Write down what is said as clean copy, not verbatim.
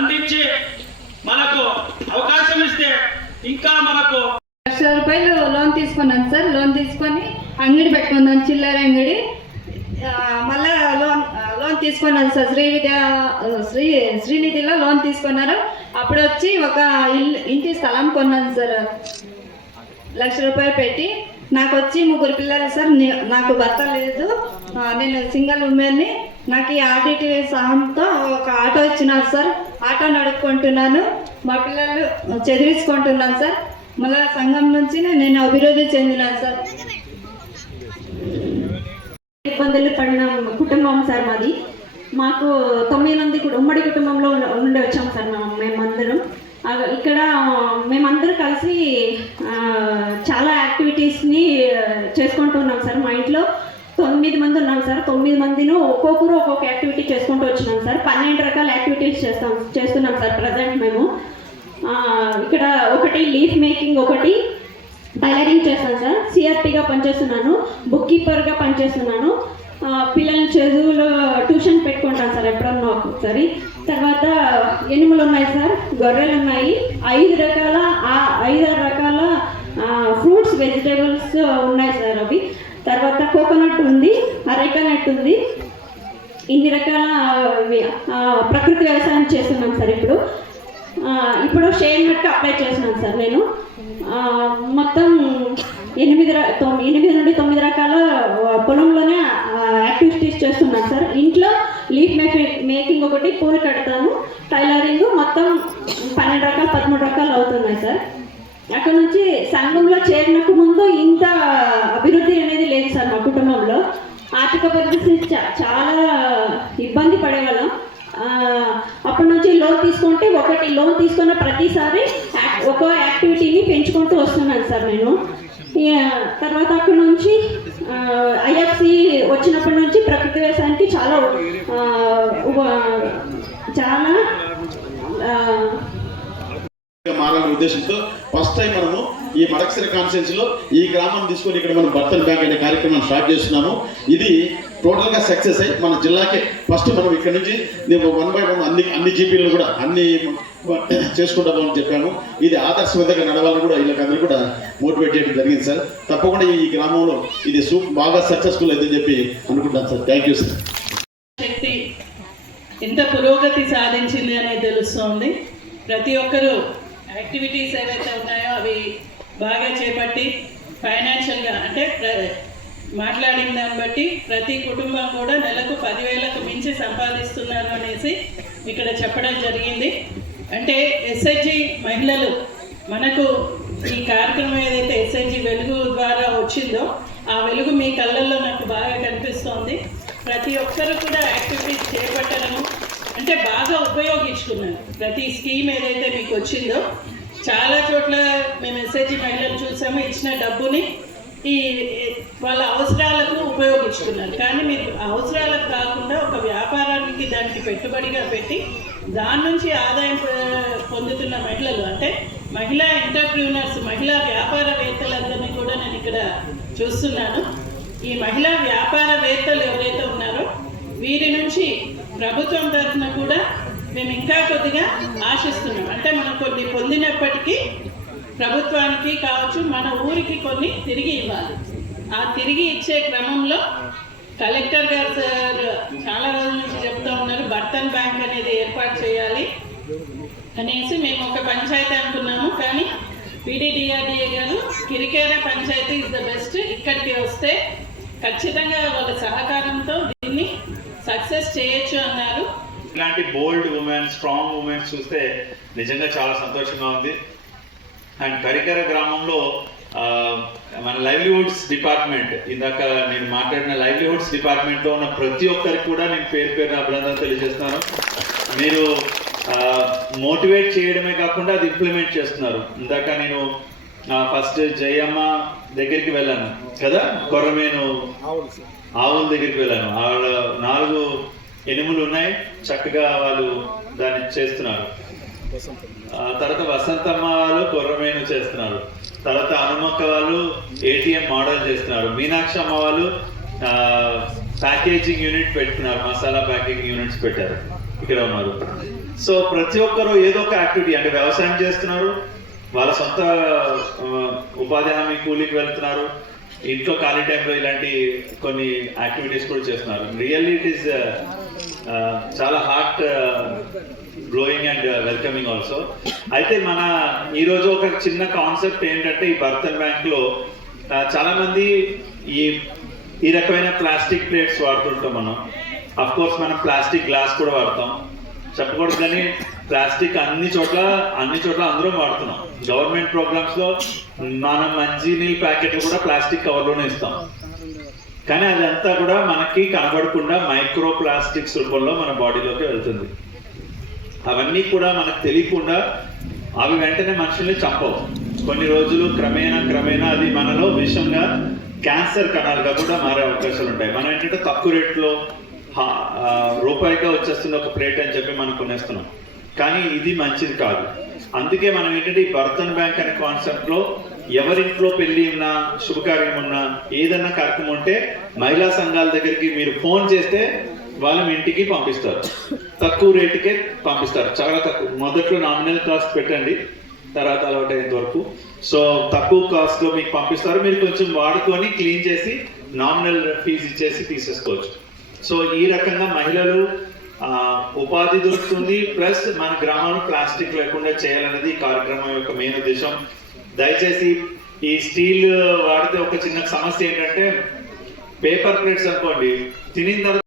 అందించి మనకు అవకాశం ఇస్తే ఇంకా మనకు ₹1,00,000 లోన్ తీసుకున్నాను సార్. లోన్ తీసుకొని అంగడి పెట్టుకున్నాను, చిల్లర అంగడి. మళ్ళా లోన్ తీసుకున్నాను సార్. శ్రీనిధిలో లోన్ తీసుకున్నారు. అప్పుడు వచ్చి ఒక ఇంటి స్థలం కొన్నాను సార్ ₹1,00,000 పెట్టి. నాకు వచ్చి 3 పిల్లలు సార్. నాకు భర్త లేదు, నేను సింగిల్ ఉమెన్ని. నాకు ఈ ఆర్టీటీ సహాయంతో ఒక ఆటో ఇచ్చినారు సార్. ఆటో నడుపుకుంటున్నాను, మా పిల్లలు చదివించుకుంటున్నాను సార్. మళ్ళా సంఘం నుంచి నేను అభివృద్ధి చెందినాను సార్. ఇబ్బందులు పడిన కుటుంబం సార్ మాది. మాకు 9 మంది ఉమ్మడి కుటుంబంలో ఉండి వచ్చాం సార్. మేమందరం ఇక్కడ మేమందరం కలిసి చాలా యాక్టివిటీస్ని చేసుకుంటున్నాం సార్. మా ఇంట్లో 9 మంది ఉన్నాం సార్. 9 మందిని ఒక్కొక్కరు ఒక్కొక్క యాక్టివిటీ చేసుకుంటూ వచ్చినాం సార్. 12 రకాల యాక్టివిటీస్ చేస్తున్నాం సార్ ప్రజెంట్ మేము. ఇక్కడ ఒకటి లీఫ్ మేకింగ్, ఒకటి టైలరింగ్ చేస్తాను సార్. సిఆర్టీగా పనిచేస్తున్నాను, బుక్ కీపర్గా పనిచేస్తున్నాను. పిల్లల చదువులో ట్యూషన్ పెట్టుకుంటాను సార్ ఎప్పుడన్నా ఒకసారి. తర్వాత ఎనుములు ఉన్నాయి సార్, గొర్రెలు ఉన్నాయి. 5-6 రకాల ఫ్రూట్స్, వెజిటేబుల్స్ ఉన్నాయి సార్ అవి. తర్వాత కోకోనట్ ఉంది, అరేకా నట్ ఉంది. ఇన్ని రకాల ప్రకృతి వ్యవసాయం చేస్తున్నాను సార్. ఇప్పుడు షేర్ నట్ అప్లై చేస్తున్నాను సార్. నేను మొత్తం 8 నుండి 9 రకాల పొలంలోనే యాక్టివిటీస్ చేస్తున్నాను సార్. ఇంట్లో లీఫ్ మేకింగ్ ఒకటి, పూలు కడతాను, టైలరింగ్, మొత్తం 12 రకాలు 13 రకాలు అవుతున్నాయి సార్. అక్కడ నుంచి సంఘంలో చేరినకు ముందు ఇంత అభివృద్ధి అనేది లేదు సార్. మా కుటుంబంలో ఆర్థిక పరిస్థితి చాలా ఇబ్బంది పడేవాళ్ళం. అప్పటి నుంచి లోన్ తీసుకుంటే లోన్ తీసుకున్న ప్రతిసారి ఒక యాక్టివిటీని పెంచుకుంటూ వస్తున్నాను సార్ నేను. తర్వాత అక్కడ నుంచి ఐఎఫ్సి వచ్చినప్పటి నుంచి ప్రకృతి వ్యవసాయానికి చాలా మారాలనే ఉద్దేశంతో ఫస్ట్ టైం మనము ఈ మడకసిర కాన్స్టిట్యున్సీ లో ఈ గ్రామం తీసుకొని ఇక్కడ మనం బర్తన్ బ్యాంక్ అనే కార్యక్రమం స్టార్ట్ చేస్తున్నాము. ఇది టోటల్ గా సక్సెస్ అయ్యి మన జిల్లాకే ఫస్ట్ మనం ఇక్కడ నుంచి 1 by 1 అన్ని జీపీలను కూడా అన్ని చేసుకుంటామని చెప్పాము. ఇది ఆదర్శవంతంగా నడవాలని కూడా వీళ్ళకందరూ కూడా మోటివేట్ చేయడం జరిగింది సార్. తప్పకుండా ఈ గ్రామంలో ఇది బాగా సక్సెస్ఫుల్ అయిందని చెప్పి అనుకుంటాను సార్. Thank you sir. శక్తి ఎంత పురోగతి సాధించింది అనేది తెలుస్తోంది. ప్రతి ఒక్కరూ యాక్టివిటీస్ ఏవైతే ఉన్నాయో అవి బాగా చేపట్టి ఫైనాన్షియల్గా అంటే మాట్లాడిన దాన్ని బట్టి ప్రతి కుటుంబం కూడా నెలకు 10,000కు మించి సంపాదిస్తున్నారు అనేసి ఇక్కడ చెప్పడం జరిగింది. అంటే ఎస్హెచ్జి మహిళలు మనకు ఈ కార్యక్రమం ఏదైతే ఎస్హెచ్జి వెలుగు ద్వారా వచ్చిందో ఆ వెలుగు మీ కళ్ళల్లో నాకు బాగా కనిపిస్తోంది. ప్రతి ఒక్కరు కూడా యాక్టివిటీస్ చేపట్టడము అంటే బాగా ఉపయోగించుకున్నారు. ప్రతి స్కీమ్ ఏదైతే మీకు వచ్చిందో చాలా చోట్ల మేము ఎస్హెచ్జి మహిళలు చూసాము, ఇచ్చిన డబ్బుని వాళ్ళ అవసరాలకు ఉపయోగించుకున్నారు. కానీ మీరు అవసరాలకు కాకుండా ఒక వ్యాపారానికి దానికి పెట్టుబడిగా పెట్టి దాని నుంచి ఆదాయం పొందుతున్న మహిళలు అంటే మహిళా ఎంటర్ప్రీనర్స్, మహిళా వ్యాపారవేత్తలందరినీ కూడా నేను ఇక్కడ చూస్తున్నాను. ఈ మహిళా వ్యాపారవేత్తలు ఎవరైతే ఉన్నారో వీరి నుంచి ప్రభుత్వం తరఫున కూడా మేము ఇంకా కొద్దిగా ఆశిస్తున్నాం. అంటే మనం కొన్ని పొందినప్పటికీ ప్రభుత్వానికి కావచ్చు, మన ఊరికి కొన్ని తిరిగి ఇవ్వాలి. ఆ తిరిగి ఇచ్చే క్రమంలో కలెక్టర్ గారు సార్ చాలా రోజుల నుంచి చెప్తా ఉన్నారు, బర్తన్ బ్యాంక్ అనేది ఏర్పాటు చేయాలి అనేసి మేము ఒక పంచాయతీ అనుకున్నాము. కానీ పీడీడీఆర్డీఏ గారు కిరికేర పంచాయతీ ఇస్ ద బెస్ట్, ఇక్కడికి వస్తే ఖచ్చితంగా వాళ్ళ సహకారంతో దీన్ని సక్సెస్ చేయొచ్చు అన్నారు. ఇలాంటి బోల్డ్ ఉమెన్, స్ట్రాంగ్ ఉమెన్స్ చూస్తే నిజంగా చాలా సంతోషంగా ఉంది. అండ్ కరికర గ్రామంలో మన లైవ్లీహుడ్స్ డిపార్ట్మెంట్, ఇందాక నేను మాట్లాడిన లైవ్లీహుడ్స్ డిపార్ట్మెంట్లో ఉన్న ప్రతి ఒక్కరికి కూడా నేను పేరు అభినందనలు తెలియజేస్తున్నాను. మీరు మోటివేట్ చేయడమే కాకుండా అది ఇంప్లిమెంట్ చేస్తున్నారు. ఇందాక నేను ఫస్ట్ జయమ్మ దగ్గరికి వెళ్ళాను కదా, కొర్రమేను ఆవుల దగ్గరికి వెళ్ళాను. ఆవిడ 4 ఎనుములు ఉన్నాయి, చక్కగా వాళ్ళు దాన్ని చేస్తున్నారు. తర్వాత వసంతమ్మ వాళ్ళు కొర్రమేను చేస్తున్నారు. తర్వాత హనుమక్క వాళ్ళు ఏటీఎం మోడల్ చేస్తున్నారు. మీనాక్షి అమ్మ వాళ్ళు ప్యాకేజింగ్ యూనిట్ పెట్టుకున్నారు, మసాలా ప్యాకింగ్ యూనిట్స్ పెట్టారు. ఇక్కడ ఉన్నారు. సో ప్రతి ఒక్కరు ఏదో ఒక యాక్టివిటీ, అంటే వ్యవసాయం చేస్తున్నారు, వాళ్ళ సొంత ఉపాధి హామీ కూలీకి వెళ్తున్నారు, ఇంట్లో ఖాళీ టైంలో ఇలాంటి కొన్ని యాక్టివిటీస్ కూడా చేస్తున్నారు. రియల్లీ ఇట్ ఈస్ చాలా heart blowing and welcoming also. అయితే మన ఈరోజు ఒక చిన్న కాన్సెప్ట్ ఏంటంటే, ఈ బర్తన్ బ్యాంక్లో చాలా మంది ఈ రకమైన ప్లాస్టిక్ ప్లేట్స్ వాడుతుంటాం మనం. అఫ్ కోర్స్ మనం ప్లాస్టిక్ గ్లాస్ కూడా వాడతాం, చెప్పకూడదు కానీ ప్లాస్టిక్ అన్ని చోట్ల అందరం వాడుతున్నాం. గవర్నమెంట్ ప్రోగ్రామ్స్ లో మనం మంచినీళ్ళ ప్యాకెట్లు కూడా ప్లాస్టిక్ కవర్లోనే ఇస్తాం. కానీ అదంతా కూడా మనకి కనబడకుండా మైక్రో ప్లాస్టిక్స్ రూపంలో మన బాడీలోకి వెళ్తుంది. అవన్నీ కూడా మనకు తెలియకుండా అవి వెంటనే మనుషుల్ని చంపవు. కొన్ని రోజులు క్రమేణా అది మనలో విషంగా క్యాన్సర్ కణాలుగా కూడా మారే అవకాశాలు ఉంటాయి. మనం ఏంటంటే తక్కువ రేట్లో రూపాయిగా వచ్చేస్తుంది ఒక ప్లేట్ అని చెప్పి మనం కొనేస్తున్నాం, కానీ ఇది మంచిది కాదు. అందుకే మనం ఏంటంటే ఈ బర్తన్ బ్యాంక్ అనే కాన్సెప్ట్లో ఎవరింట్లో పెళ్లి ఉన్నా, శుభకార్యం ఉన్నా, ఏదన్నా కార్యక్రమం ఉంటే మహిళా సంఘాల దగ్గరికి మీరు ఫోన్ చేస్తే వాళ్ళు మీ ఇంటికి పంపిస్తారు. తక్కువ రేటుకే పంపిస్తారు, చాలా తక్కువ. మొదట్లో నామినల్ కాస్ట్ పెట్టండి, తర్వాత అలవాటు అయ్యేంత వరకు. సో తక్కువ కాస్ట్లో మీకు పంపిస్తారు. మీరు కొంచెం వాడుకొని క్లీన్ చేసి నామినల్ ఫీజు ఇచ్చేసి తీసేసుకోవచ్చు. సో ఈ రకంగా మహిళలు ఉపాధి దొరుకుతుంది, ప్లస్ మన గ్రామంలో ప్లాస్టిక్ లేకుండా చేయాలనేది ఈ కార్యక్రమం యొక్క మెయిన్ ఉద్దేశం. దయచేసి ఈ స్టీల్ వాడితే ఒక చిన్న సమస్య ఏంటంటే, పేపర్ ప్లేట్స్ అనుకోండి, తినిన తర్వాత